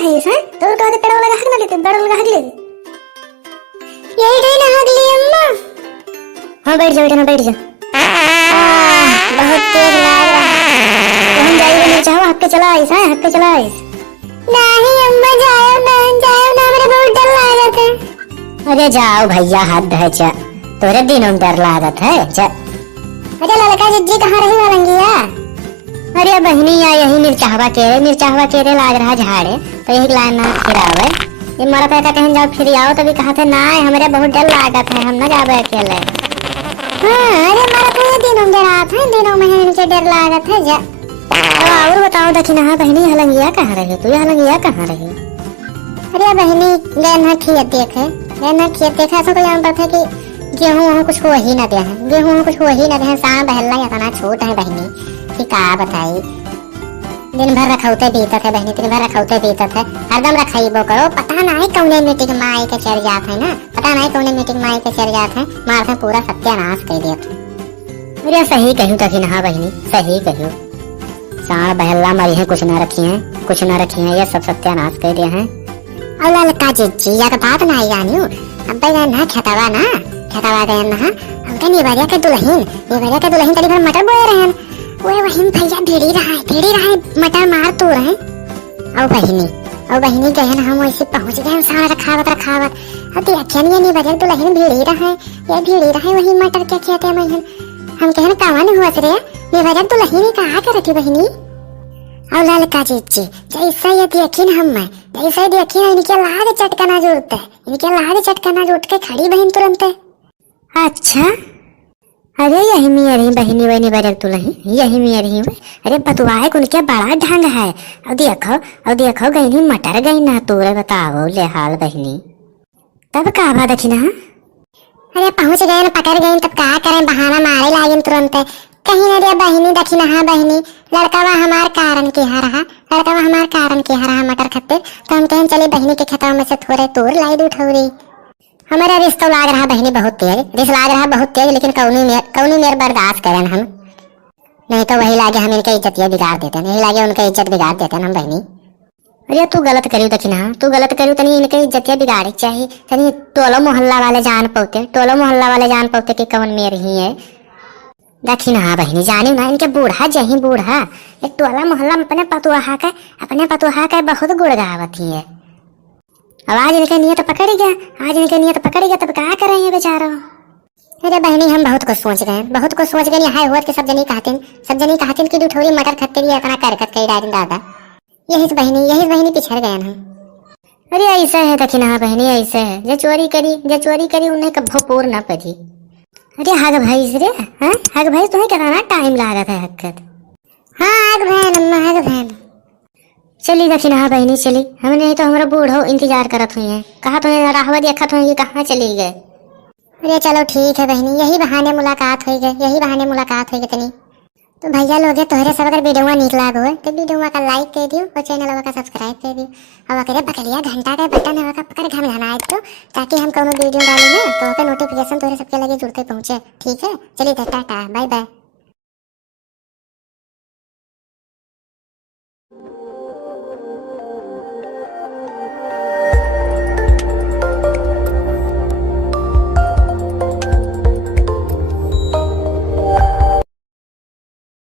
है इस हैं तो तो पेड़ वाला हक ना लेते पेड़ वाला हक ले यही डे ना हक ली अम्मा। हां बैठ जा बेटा बैठ जा। बहुत तेज लाग रहा है कहीं जाइए नहीं चाहो हक के चला इस हैं हक के चला इस नहीं अम्मा जाओ ना मेरा बहुत डर लागत है। अरे जाओ भैया हद है चा तोरे दिनों में डर लागत है चा। अरे ललका जिज्जी कहाँ रही वालंगिया। अरे बहनी या यही मिर्चाहवा केरे लाग रहा झाड़े तो यही लाना फिरावे ये मारा पैसा कहीं जाओ फिर आओ तभी कहा थे ना हमारे बहुत डर लागत है हम ना जावे अकेले। हाँ अरे मारा तो ये दिनों में रात है दिनों में इनके डर लागत है जा। और बताओ दक्षिणा हाँ बहनी हलंगिया कहाँ रही तू हलंगिया कहाँ रही। अरे बहनी गए ना खेत देखे ऐसा कोई आम बात है कि गेहूँ कुछ हो ही ना दे है गेहूँ कुछ हो ही ना दे सांप बहला इतना छोट है बहनी कि का बताई दिन भर रखौते बीतत है बहनी दिन भर रखौते बीतत है हरदम रखाइबो करो पता नहीं कौने मिट्टी के माई के चढ़ जात है ना पता नहीं कौने मिट्टी के माई के चढ़ जात है मारते पूरा सत्यानाश कर देत है। अरे सही कहूँ तभी ना बहनी सही कहूँ सांप बहला मरी है कुछ ना रखी है ये सब सत्यानाश कर दिए हैं। और ललका जिज्जी या बात ना जानी अब ना खेतवा गए ना हमके निवरिया के दुल्हन तड़ी भर मटर बोए रहन ओए वही भैया भिड़ी रहा है मटर मार तू रहे और बहिनी गए ना हम वैसे पहुंच गए सारा रखावत अब देखिए नहीं बजर दुल्हन भिड़ी रहा वही मटर क्या कहते हैं महन हम कहन कावन हुआ रे निवरिया दुल्हन कहा कर रखी बहिनी। और ललका जिज्जी जैसा ये देखिन हम जैसा देखिन इनके लाद चटकना जुट के खड़ी बहन तुरंत। अच्छा अरे यही मेरी बहनी वही बजर तुलही यही मेरी अरे बतुआए उनके बड़ा ढंग है अब देखो गईनी मटर गई ना तोरे बताओ ले हाल बहनी तब का भा दक्षिणा। अरे पहुंच गए ना पकड़ गई तब का करें बहाना मारे लागिन तुरंत कहीं ना रे बहनी दक्षिणा हाँ बहनी लड़कावा हमार कारण के रहा मटर खत्ते तो हम कहें चले बहनी के खेतों में से थोड़े तोड़ लाई दू ठौरी हमारा रिश्ता लाग रहा बहनी बहुत तेज लेकिन कौनी मेर बर्दाश्त करें हम नहीं तो वही लागे हम इनके इज्जत बिगाड़ देते नहीं लागे उनके इज्जत बिगाड़ देते हम बहनी। अरे तू गलत करी दक्षिणा तनी इनके इज्जत बिगाड़े चाहिए तनी टोलो मोहल्ला वाले जान पौते कि कौन मेर ही है दक्षिणा हाँ बहनी जानी ना इनके बूढ़ा एक टोला मोहल्ला में अपने पतुहा का बहुत गुड़ गावत ही है। अब आज इनके नियत पकड़ गया तब क्या करेंगे बेचारा। अरे बहनी हम बहुत कुछ सोच गए यहाँ हुआ कि सब जनी कहते कि दूठोरी मटर खत्ते भी इतना करकत कई डाल दादा यही बहनी पिछड़ गए हम। अरे ऐसा है दक्षिणा बहनी ऐसा है जो चोरी करी उन्हें कभी पूर न पड़ी। अरे हग भाई तुम्हें कराना टाइम लागत है हक हाँ हग बहन चली दक्षिणा हाँ बहनी चली हम नहीं तो हमारा बूढ़ो इंतजार करत हुई है कहा तुम्हें राहवा देखत हुई कहाँ चली गए। अरे चलो ठीक है बहनी यही बहाने मुलाकात हुई गई तनी तो भैया लोग तोहरे सब अगर वीडियो नीक लागो है तो वीडियो का लाइक कर दियो और चैनल का सब्सक्राइब कर दियो और अगर बकरिया घंटा का बटन है का पकड़ घनाए तो ताकि हम कोनो वीडियो डालें ना तो नोटिफिकेशन तोहरे सबके लगे जुड़ते पहुंचे। ठीक है चलिए टाटा बाय बाय।